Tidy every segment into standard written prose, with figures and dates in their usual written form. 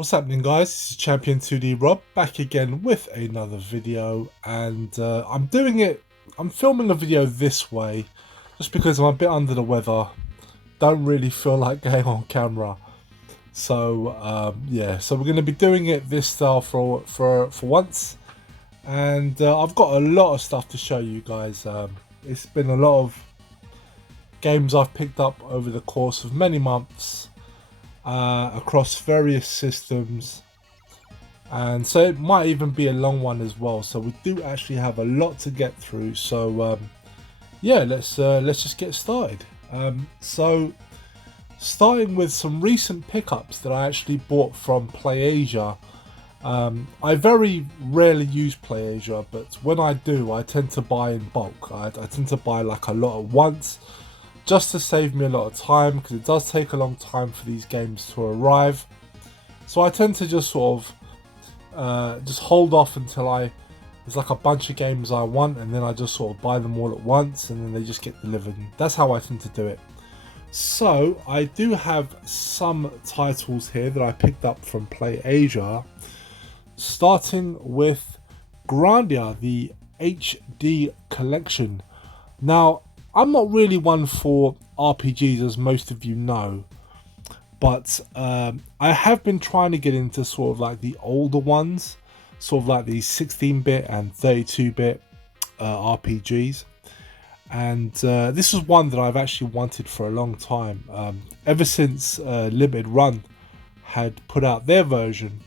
What's happening, guys? This is Champion 2D Rob back again with another video, and I'm filming a video this way just because I'm a bit under the weather. Don't really feel like going on camera. So yeah, so we're going to be doing it this style for once, and I've got a lot of stuff to show you guys. It's been a lot of games I've picked up over the course of many months across various systems, and so it might even be a long one as well. So we do actually have a lot to get through. So yeah, let's just get started. So starting with some recent pickups that I actually bought from PlayAsia. I very rarely use PlayAsia, but when I do, I tend to buy in bulk. I tend to buy like a lot at once, just to save me a lot of time, because it does take a long time for these games to arrive. So I tend to just sort of just hold off until there's like a bunch of games I want, and then I just sort of buy them all at once, and then they just get delivered. That's how I tend to do it. So I do have some titles here that I picked up from PlayAsia, starting with Grandia, the HD collection. Now, I'm not really one for RPGs, as most of you know, but I have been trying to get into sort of like the older ones, sort of like the 16-bit and 32-bit RPGs. And this is one that I've actually wanted for a long time, ever since Limited Run had put out their version,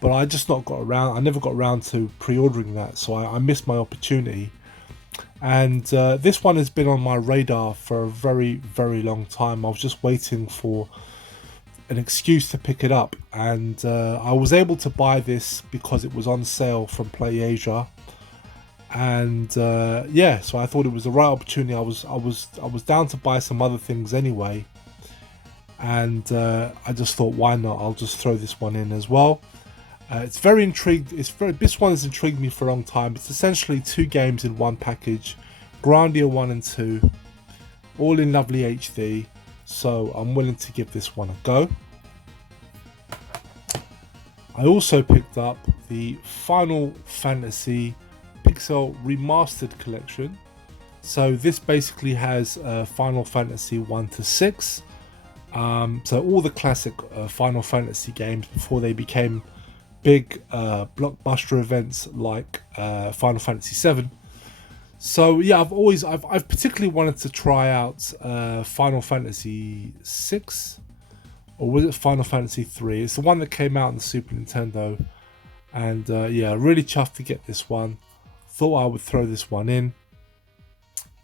but I just not got around. I never got around to pre-ordering that, so I missed my opportunity. And this one has been on my radar for a very, very long time. I was just waiting for an excuse to pick it up, and I was able to buy this because it was on sale from PlayAsia. And yeah, so I thought it was the right opportunity. I was down to buy some other things anyway, and I just thought, why not? I'll just throw this one in as well. It's very intrigued. This one has intrigued me for a long time. It's essentially two games in one package, Grandia 1 and 2, all in lovely HD. So I'm willing to give this one a go. I also picked up the Final Fantasy Pixel Remastered collection. So this basically has Final Fantasy 1 to 6. So all the classic Final Fantasy games before they became big blockbuster events like Final Fantasy 7. So yeah, I've particularly wanted to try out Final Fantasy 6, or was it Final Fantasy 3? It's the one that came out on the Super Nintendo, and yeah, really chuffed to get this one. Thought I would throw this one in.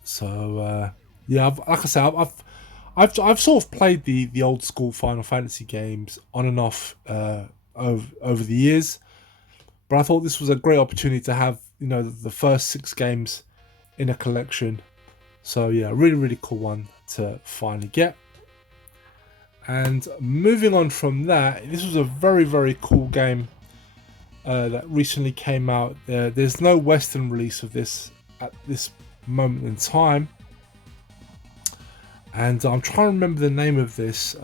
So yeah, like I said, I've sort of played the old school Final Fantasy games on and off over the years, but I thought this was a great opportunity to have, you know, the first 6 games in a collection. So yeah, really, really cool one to finally get. And moving on from that, this was a very, very cool game that recently came out. There's no Western release of this at this moment in time, and I'm trying to remember the name of this.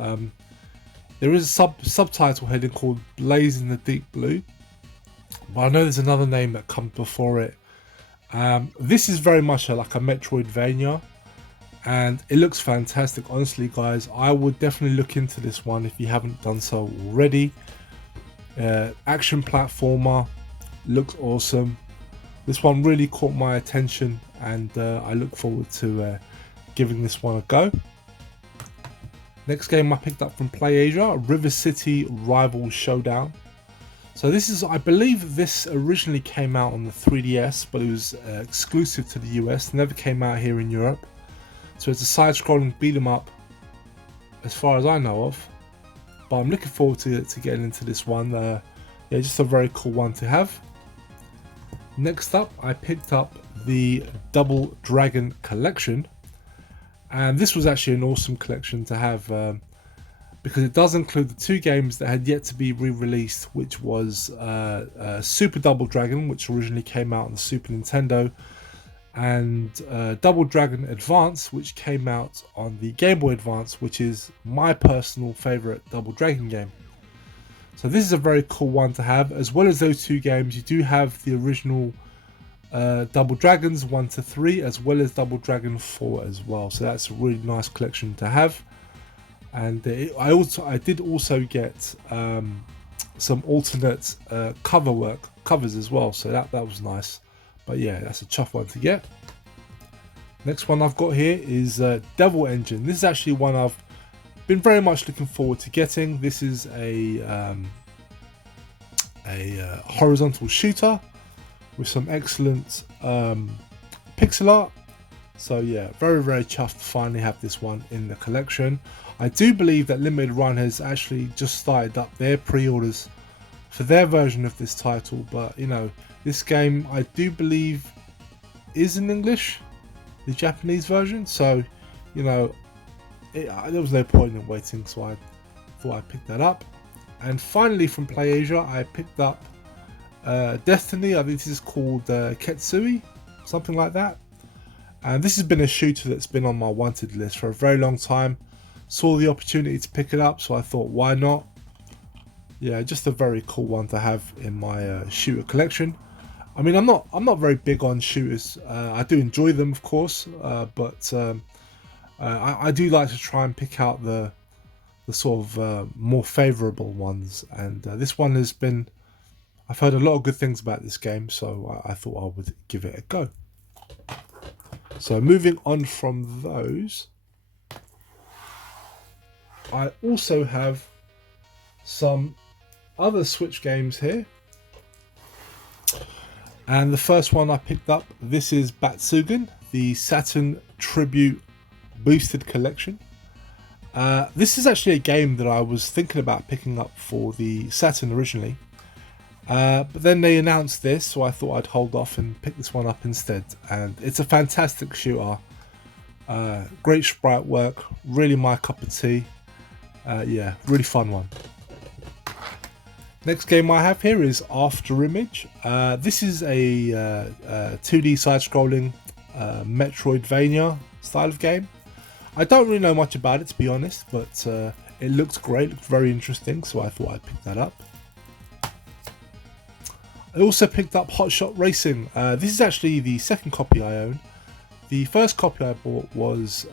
There is a subtitle heading called Blaze in the Deep Blue, but I know there's another name that comes before it. This is very much like a Metroidvania, and it looks fantastic. Honestly, guys, I would definitely look into this one if you haven't done so already. Action platformer, looks awesome. This one really caught my attention, and I look forward to giving this one a go. Next game I picked up from PlayAsia, River City Rival Showdown. So this is, I believe this originally came out on the 3DS, but it was exclusive to the US, never came out here in Europe. So it's a side-scrolling beat 'em up, as far as I know of. But I'm looking forward to getting into this one. Yeah, just a very cool one to have. Next up, I picked up the Double Dragon collection, and this was actually an awesome collection to have, because it does include the 2 games that had yet to be re-released, which was Super Double Dragon, which originally came out on the Super Nintendo, and Double Dragon Advance, which came out on the Game Boy Advance, which is my personal favorite Double Dragon game. So this is a very cool one to have. As well as those two games, you do have the original Double Dragons 1 to 3, as well as Double Dragon 4 as well. So that's a really nice collection to have. And I did also get some alternate covers as well, so that was nice. But yeah, that's a tough one to get. Next one I've got here is Devil Engine. This is actually one I've been very much looking forward to getting. This is a horizontal shooter with some excellent pixel art. So yeah, very chuffed to finally have this one in the collection. I do believe that Limited Run has actually just started up their pre-orders for their version of this title, but you know, this game I do believe is in English, the Japanese version, so you know, there was no point in waiting, so I thought I'd pick that up. And finally from PlayAsia, I picked up Destiny. I think this is called Ketsui, something like that. And this has been a shooter that's been on my wanted list for a very long time. Saw the opportunity to pick it up, so I thought, why not? Yeah, just a very cool one to have in my shooter collection. I mean, I'm not very big on shooters. I do enjoy them, of course, but I do like to try and pick out the sort of more favourable ones. And this one has been, I've heard a lot of good things about this game, so I thought I would give it a go. So moving on from those, I also have some other Switch games here. And the first one I picked up, this is Batsugan, the Saturn Tribute Boosted Collection. This is actually a game that I was thinking about picking up for the Saturn originally. But then they announced this, so I thought I'd hold off and pick this one up instead. And it's a fantastic shooter. Great sprite work, really my cup of tea. Yeah, really fun one. Next game I have here is After Image. This is a 2D side-scrolling Metroidvania style of game. I don't really know much about it, to be honest, but it looked great, looked very interesting, so I thought I'd pick that up. I also picked up Hot Shot Racing. This is actually the second copy I own. The first copy I bought was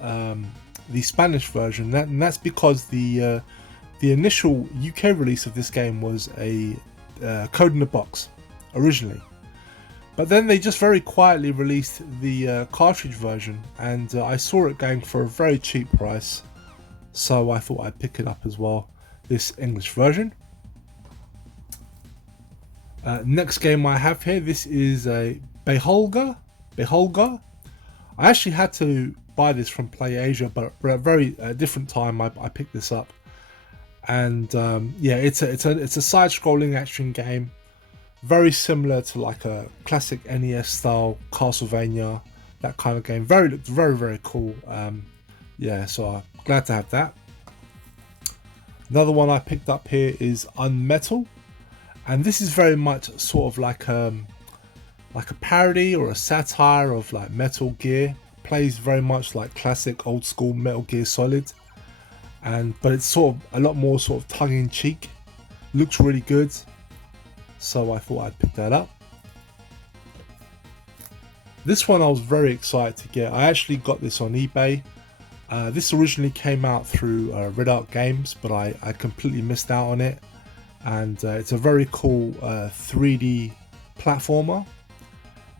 the Spanish version, and that's because the initial UK release of this game was a code in a box originally, but then they just very quietly released the cartridge version, and I saw it going for a very cheap price, so I thought I'd pick it up as well, this English version. Next game I have here, this is a Beholga. I actually had to buy this from PlayAsia, but at a very different time I picked this up. And yeah, it's a side-scrolling action game, very similar to like a classic NES style Castlevania, that kind of game. Looked very cool. Yeah, so I'm glad to have that. Another one I picked up here is Unmetal, and this is very much sort of like a parody or a satire of like Metal Gear. Plays very much like classic old school Metal Gear Solid. But it's sort of a lot more sort of tongue-in-cheek. Looks really good, so I thought I'd pick that up. This one I was very excited to get. I actually got this on eBay. This originally came out through Red Arc Games, but I completely missed out on it. And it's a very cool 3D platformer.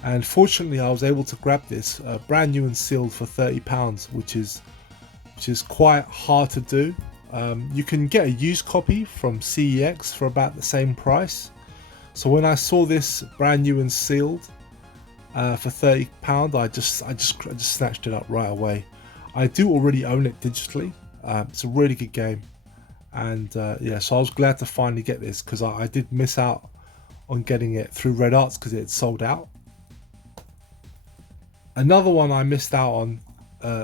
And fortunately I was able to grab this brand new and sealed for £30, which is quite hard to do. You can get a used copy from CEX for about the same price. So when I saw this brand new and sealed for £30, I just snatched it up right away. I do already own it digitally. It's a really good game, and yeah, so I was glad to finally get this, because I did miss out on getting it through Red Arts because it had sold out. Another one I missed out on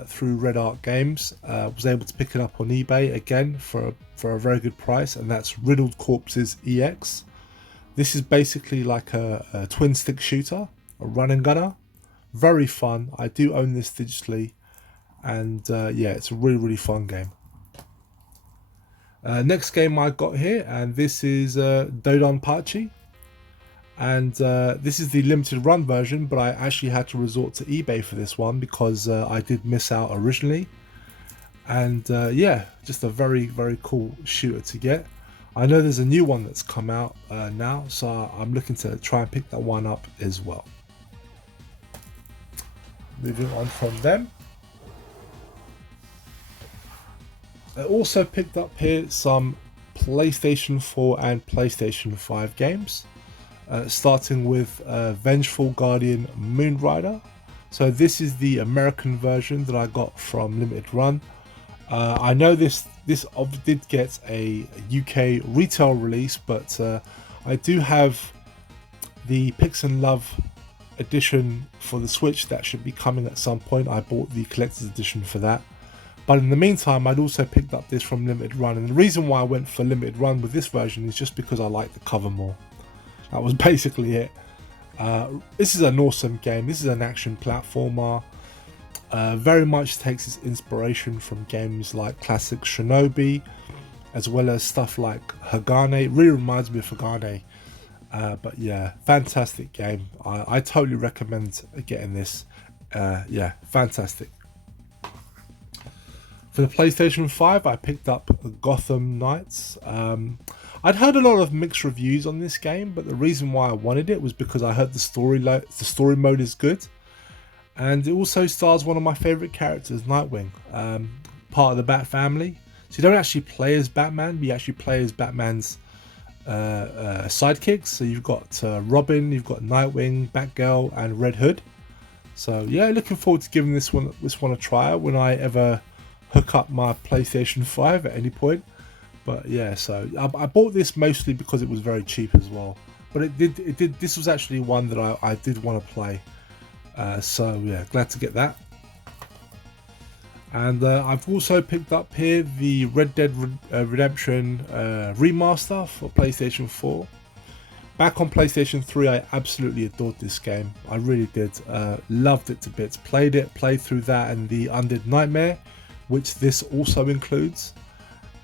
through Red Arc Games, was able to pick it up on eBay again for a very good price, and that's Riddled Corpses EX. This is basically like a twin stick shooter, a run and gunner. Very fun. I do own this digitally, and yeah, it's a really fun game. Next game I got here, and this is Dodonpachi. And this is the limited run version, but I actually had to resort to eBay for this one because I did miss out originally. And yeah, just a very, very cool shooter to get. I know there's a new one that's come out now, so I'm looking to try and pick that one up as well. Moving on from them, I also picked up here some PlayStation 4 and PlayStation 5 games, starting with Vengeful Guardian Moonrider. So this is the American version that I got from Limited Run. I know this did get a UK retail release, but I do have the Pix and Love edition for the Switch that should be coming at some point. I bought the collector's edition for that. But in the meantime, I'd also picked up this from Limited Run, and the reason why I went for Limited Run with this version is just because I like the cover more. That was basically it. This is an awesome game. This is an action platformer. Very much takes its inspiration from games like classic Shinobi, as well as stuff like Hagane. It really reminds me of Hagane. But yeah, fantastic game. I totally recommend getting this. Yeah, fantastic. For the PlayStation 5, I picked up Gotham Knights. I'd heard a lot of mixed reviews on this game, but the reason why I wanted it was because I heard the story mode is good. And it also stars one of my favourite characters, Nightwing, part of the Bat family. So you don't actually play as Batman, but you actually play as Batman's sidekicks. So you've got Robin, you've got Nightwing, Batgirl, and Red Hood. So yeah, looking forward to giving this one a try when I ever hook up my PlayStation 5 at any point. But yeah, so I bought this mostly because it was very cheap as well. But it did. This was actually one that I did want to play. So yeah, glad to get that. And I've also picked up here the Red Dead Redemption remaster for PlayStation 4. Back on PlayStation 3, I absolutely adored this game. I really did. Loved it to bits. Played through that and the Undead Nightmare, which this also includes.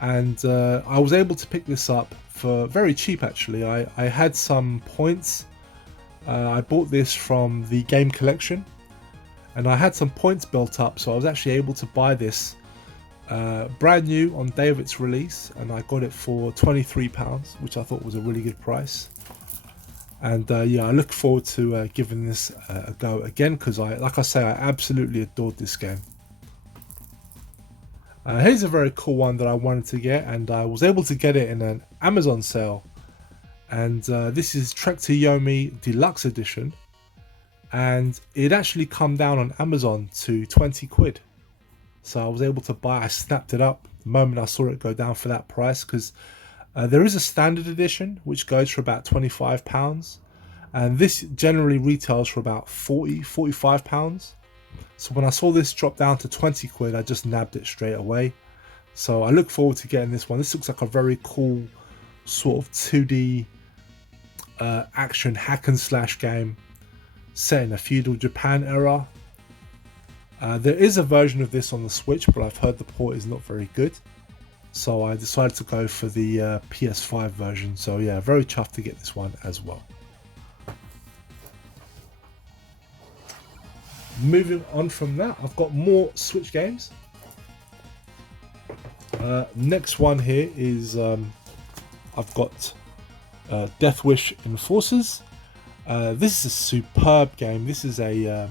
And I was able to pick this up for very cheap actually. I had some points. I bought this from the game collection and I had some points built up, so I was actually able to buy this brand new on day of its release, and I got it for £23, which I thought was a really good price. And yeah, I look forward to giving this a go again because like I say, I absolutely adored this game. Here's a very cool one that I wanted to get, and I was able to get it in an Amazon sale. And this is Trek to Yomi Deluxe Edition, and it actually come down on Amazon to 20 quid. So I was able to buy. I snapped it up the moment I saw it go down for that price, because there is a standard edition which goes for about £25, and this generally retails for about £45. So when I saw this drop down to 20 quid, I just nabbed it straight away. So I look forward to getting this one. This looks like a very cool sort of 2D action hack and slash game set in a feudal Japan era. There is a version of this on the Switch, but I've heard the port is not very good. So I decided to go for the PS5 version. So yeah, very chuffed to get this one as well. Moving on from that, I've got more Switch games. Next one here is I've got Death Wish Enforcers. This is a superb game. This is a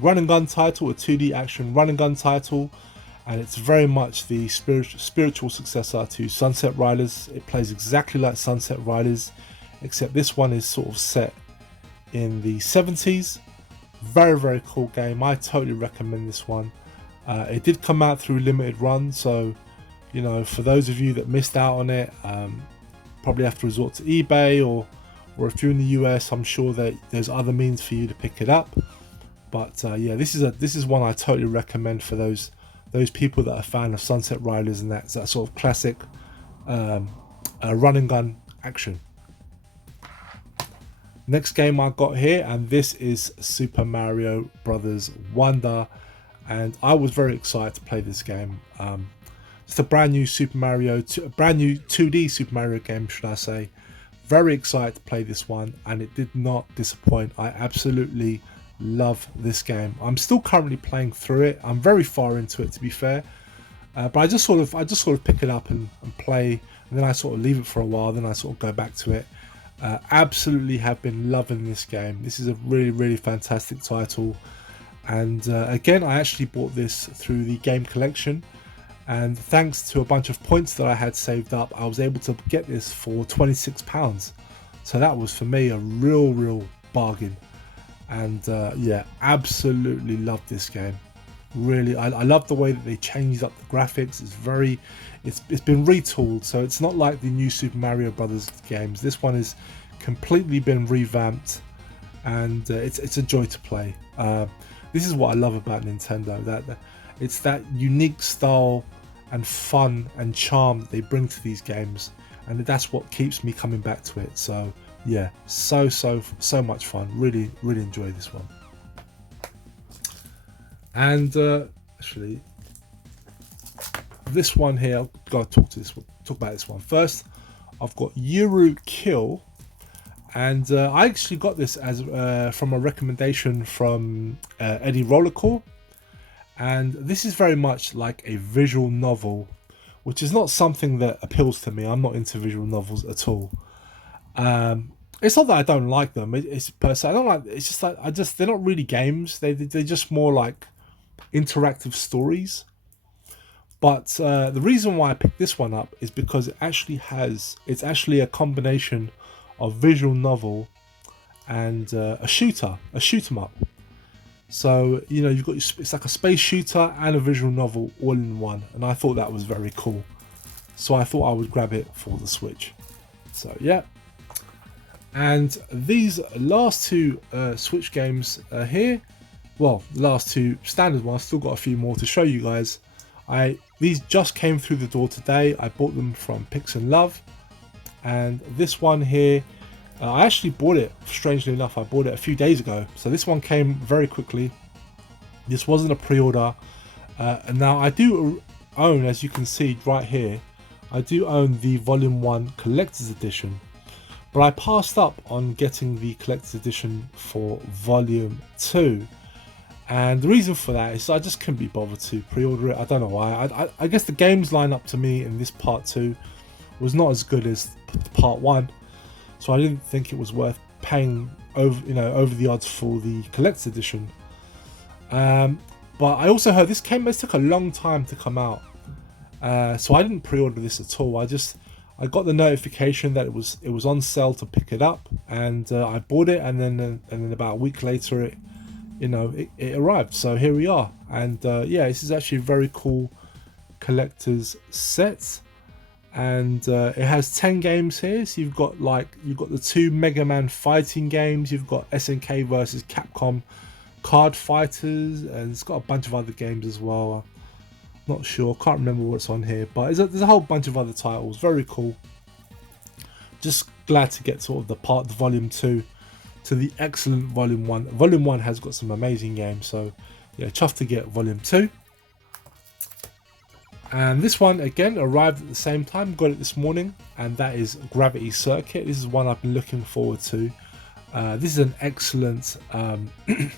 run and gun title, a 2D action run and gun title, and it's very much the spiritual successor to Sunset Riders. It plays exactly like Sunset Riders, except this one is sort of set in the 70s. Very, very cool game. I totally recommend this one. It did come out through limited run, so you know, for those of you that missed out on it, probably have to resort to eBay, or if you're in the US, I'm sure that there's other means for you to pick it up. But yeah, this is one I totally recommend for those people that are a fan of Sunset Riders and that sort of classic run and gun action. Next game I got here, and this is Super Mario Brothers Wonder, and I was very excited to play this game. It's a brand new brand new 2D Super Mario game, should I say. Very excited to play this one, and it did not disappoint. I absolutely love this game. I'm still currently playing through it. I'm very far into it, to be fair. But I just sort of pick it up and play, and then I sort of leave it for a while. Then I sort of go back to it. Absolutely have been loving this game. This is a really fantastic title. And again, I actually bought this through the game collection, and thanks to a bunch of points that I had saved up, I was able to get this for £26. So that was for me a real bargain. And yeah, absolutely love this game. Really, I love the way that they changed up the graphics. It's been retooled, so it's not like the new Super Mario Brothers games. This one has completely been revamped, and it's a joy to play. This is what I love about Nintendo, that it's that unique style and fun and charm that they bring to these games, and that's what keeps me coming back to it. So yeah, so much fun. Really enjoy this one. And actually, this one here, I've got to talk about this one first. I've got Yuru Kill, and I actually got this as from a recommendation from Eddie Rollercore, and this is very much like a visual novel, which is not something that appeals to me. I'm not into visual novels at all. It's not that I don't like them. It's per se, I don't like. It's just like they're not really games. They're just more like interactive stories. But the reason why I picked this one up is because it's actually a combination of visual novel and a shoot 'em up. So you've got it's like a space shooter and a visual novel all in one, and I thought that was very cool. So I thought I would grab it for the Switch. So yeah, and these last two Switch games here, well, the last two standard ones. Still got a few more to show you guys. These just came through the door today. I bought them from Pix and Love, and this one here, I actually bought it. Strangely enough, I bought it a few days ago. So this one came very quickly. This wasn't a pre-order, and now I do own, as you can see right here, I do own the Volume 1 Collector's Edition, but I passed up on getting the Collector's Edition for Volume 2. And the reason for that is I just couldn't be bothered to pre-order it. I don't know why. I guess the games line up to me in this part 2 was not as good as part 1, so I didn't think it was worth paying over the odds for the collector's edition. But I also heard this took a long time to come out, so I didn't pre-order this at all. I got the notification that it was on sale to pick it up, and I bought it, and then about a week later it arrived. So here we are, and yeah, this is actually a very cool collector's set, and it has 10 games here. So you've got the 2 Mega Man fighting games, you've got SNK versus Capcom Card Fighters, and it's got a bunch of other games as well. Not sure, can't remember what's on here, but there's a whole bunch of other titles. Very cool. Just glad to get sort of the volume 2 to the excellent volume 1. Volume 1 has got some amazing games, so yeah, chuffed to get volume 2. And this one again arrived at the same time, got it this morning, and that is Gravity Circuit. This is one I've been looking forward to. This is an excellent 2D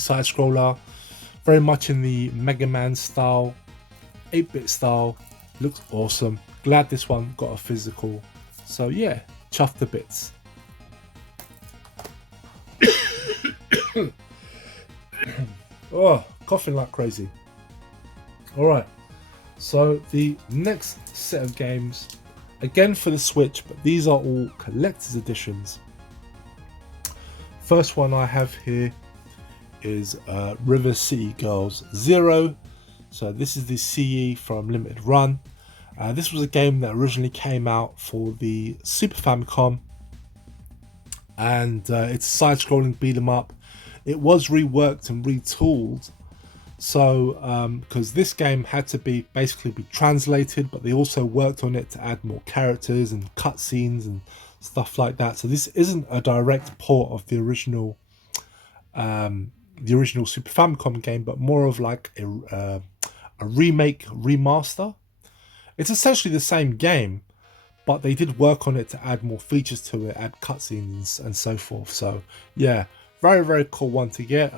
side scroller, very much in the Mega Man style, 8-bit style. Looks awesome. Glad this one got a physical. So yeah, chuffed to bits. Oh, coughing like crazy. Alright, so the next set of games, again for the Switch, but these are all collector's editions. First one I have here is River City Girls 0. So this is the CE from Limited Run. This was a game that originally came out for the Super Famicom, and it's a side-scrolling beat 'em up. It was reworked and retooled, so because this game had to be translated, but they also worked on it to add more characters and cutscenes and stuff like that. So this isn't a direct port of the original Super Famicom game, but more of like a remake remaster. It's essentially the same game, but they did work on it to add more features to it, add cutscenes and so forth. So yeah, very cool one to get.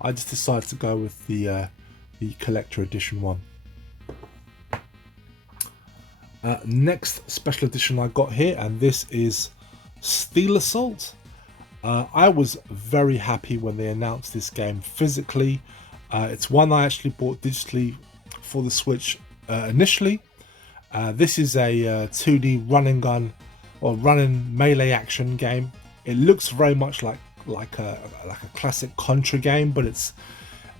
I just decided to go with the collector edition one. Next special edition I got here, and this is Steel Assault. I was very happy when they announced this game physically. It's one I actually bought digitally for the Switch initially. This is a 2D run and gun or run and melee action game. It looks very much like a classic Contra game, but it's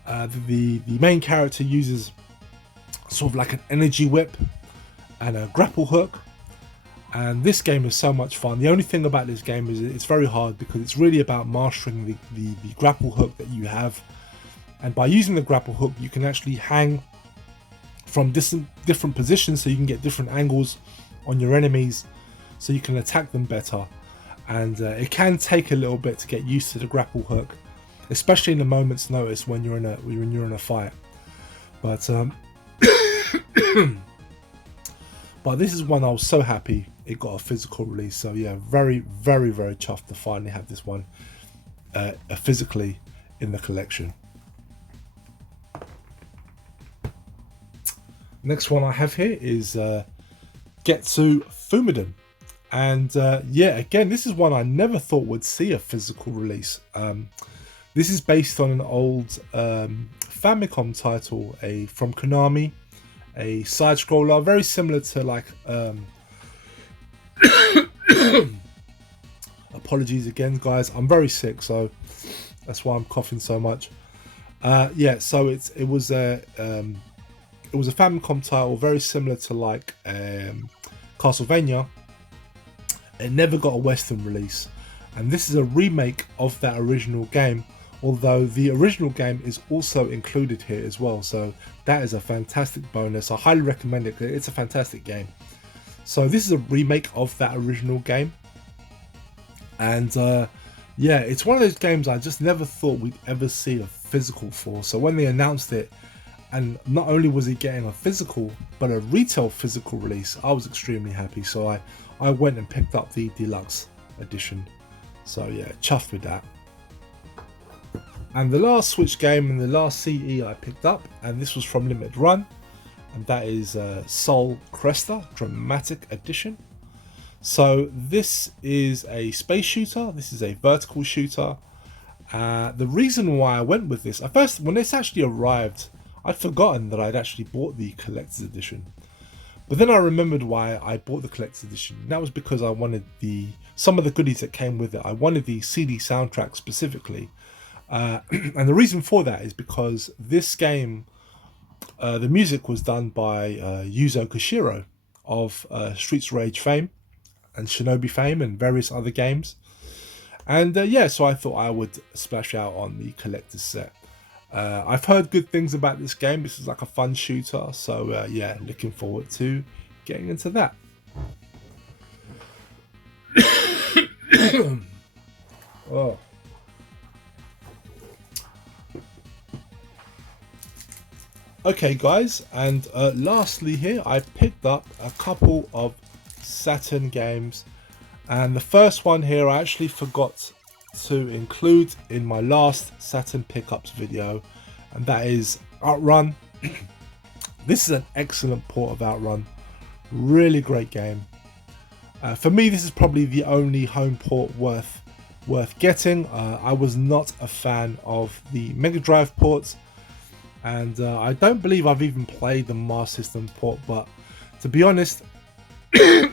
the main character uses sort of like an energy whip and a grapple hook. And this game is so much fun. The only thing about this game is it's very hard because it's really about mastering the grapple hook that you have. And by using the grapple hook, you can actually hang from different positions, so you can get different angles on your enemies, so you can attack them better. And it can take a little bit to get used to the grapple hook, especially in a moment's notice when you're in a fight. But but this is one I was so happy it got a physical release. So yeah, very chuffed to finally have this one physically in the collection. Next one I have here is Getsu Fumiden. And yeah, again, this is one I never thought would see a physical release. This is based on an old Famicom title, from Konami, a side-scroller, very similar to like apologies again, guys, I'm very sick, so that's why I'm coughing so much. Yeah, so it was a Famicom title, very similar to like Castlevania. It never got a Western release, and this is a remake of that original game, although the original game is also included here as well, so that is a fantastic bonus. I highly recommend it. It's a fantastic game. So this is a remake of that original game, and yeah, it's one of those games I just never thought we'd ever see a physical for. So when they announced it, and not only was it getting a physical but a retail physical release, I was extremely happy. So I went and picked up the deluxe edition. So yeah, chuffed with that. And the last Switch game and the last CE I picked up, and this was from Limited Run, and that is Sol Cresta Dramatic Edition. So this is a space shooter. This is a vertical shooter. The reason why I went with this, at first when this actually arrived, I'd forgotten that I'd actually bought the collector's edition. But then I remembered why I bought the collector's edition. And that was because I wanted some of the goodies that came with it. I wanted the CD soundtrack specifically. And the reason for that is because this game, the music was done by Yuzo Koshiro of Streets of Rage fame and Shinobi fame and various other games. And yeah, so I thought I would splash out on the collector's set. I've heard good things about this game. This is like a fun shooter, so yeah, looking forward to getting into that. Oh. Okay guys, and lastly here I picked up a couple of Saturn games, and the first one here I actually forgot to include in my last Saturn pickups video, and that is Outrun. This is an excellent port of Outrun, really great game. For me, this is probably the only home port worth getting. I was not a fan of the Mega Drive ports, and I don't believe I've even played the Master System port, but to be honest, I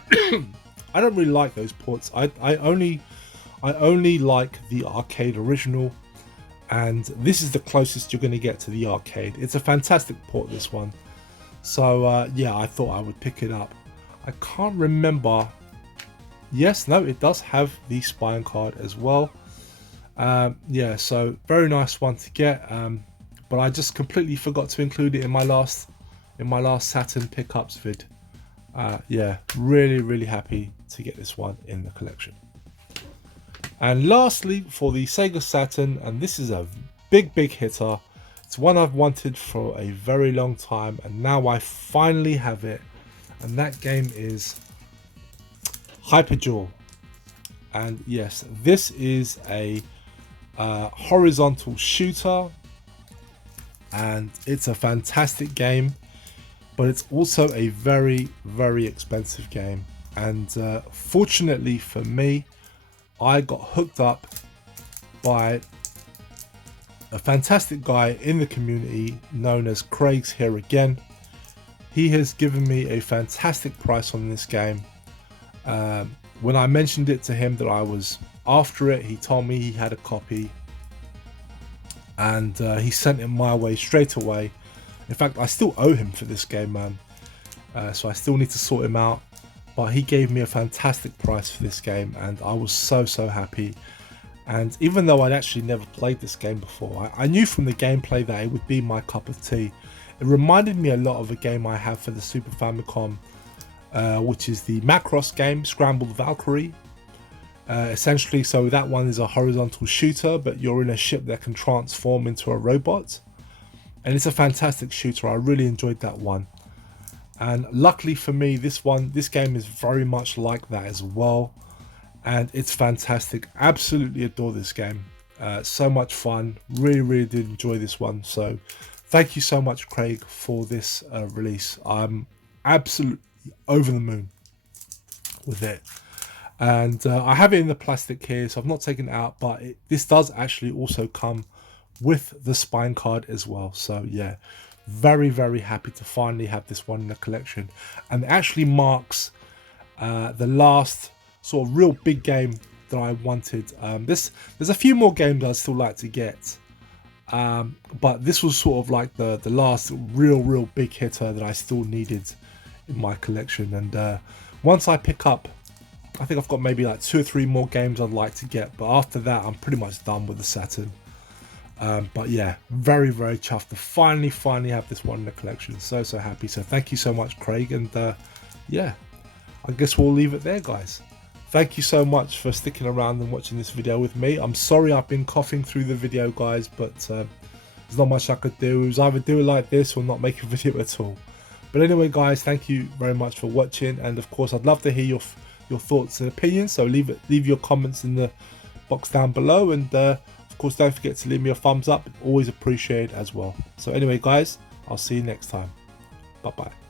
don't really like those ports. I only like the arcade original, and this is the closest you're going to get to the arcade. It's a fantastic port, this one. So yeah, I thought I would pick it up. I can't remember. Yes, no, it does have the spine card as well. Yeah, so very nice one to get. But I just completely forgot to include it in my last Saturn pickups vid. Yeah, really happy to get this one in the collection. And lastly, for the Sega Saturn, and this is a big hitter, It's one I've wanted for a very long time, and now I finally have it. And that game is Hyperduel. And yes, this is a horizontal shooter, and it's a fantastic game, but it's also a very, very expensive game. And fortunately for me, I got hooked up by a fantastic guy in the community known as Craig's Here Again. He has given me a fantastic price on this game. When I mentioned it to him that I was after it, he told me he had a copy, and he sent it my way straight away. In fact, I still owe him for this game, man. So I still need to sort him out. But he gave me a fantastic price for this game, and I was so happy. And even though I'd actually never played this game before, I knew from the gameplay that it would be my cup of tea. It reminded me a lot of a game I have for the Super Famicom, which is the Macross game, Scrambled Valkyrie. Essentially, so that one is a horizontal shooter, but you're in a ship that can transform into a robot. And it's a fantastic shooter. I really enjoyed that one. And luckily for me, this game is very much like that as well. And it's fantastic. Absolutely adore this game. So much fun. Really did enjoy this one. So thank you so much, Craig, for this release. I'm absolutely over the moon with it. And I have it in the plastic here, so I've not taken it out, but this does actually also come with the spine card as well. So yeah, very happy to finally have this one in the collection. And it actually marks the last sort of real big game that I wanted. There's a few more games I'd still like to get, but this was sort of like the last real big hitter that I still needed in my collection. And once I pick up, I think I've got maybe like 2 or 3 more games I'd like to get, but after that I'm pretty much done with the Saturn. But yeah, very chuffed to finally have this one in the collection. So happy. So thank you so much, Craig. And yeah, I guess we'll leave it there, guys. Thank you so much for sticking around and watching this video with me. I'm sorry I've been coughing through the video, guys, but there's not much I could do. It was either do it like this or not make a video at all. But anyway, guys, thank you very much for watching, and of course I'd love to hear your thoughts and opinions, so leave your comments in the box down below, and of course don't forget to leave me a thumbs up. Always appreciated as well. So anyway, guys, I'll see you next time. Bye bye.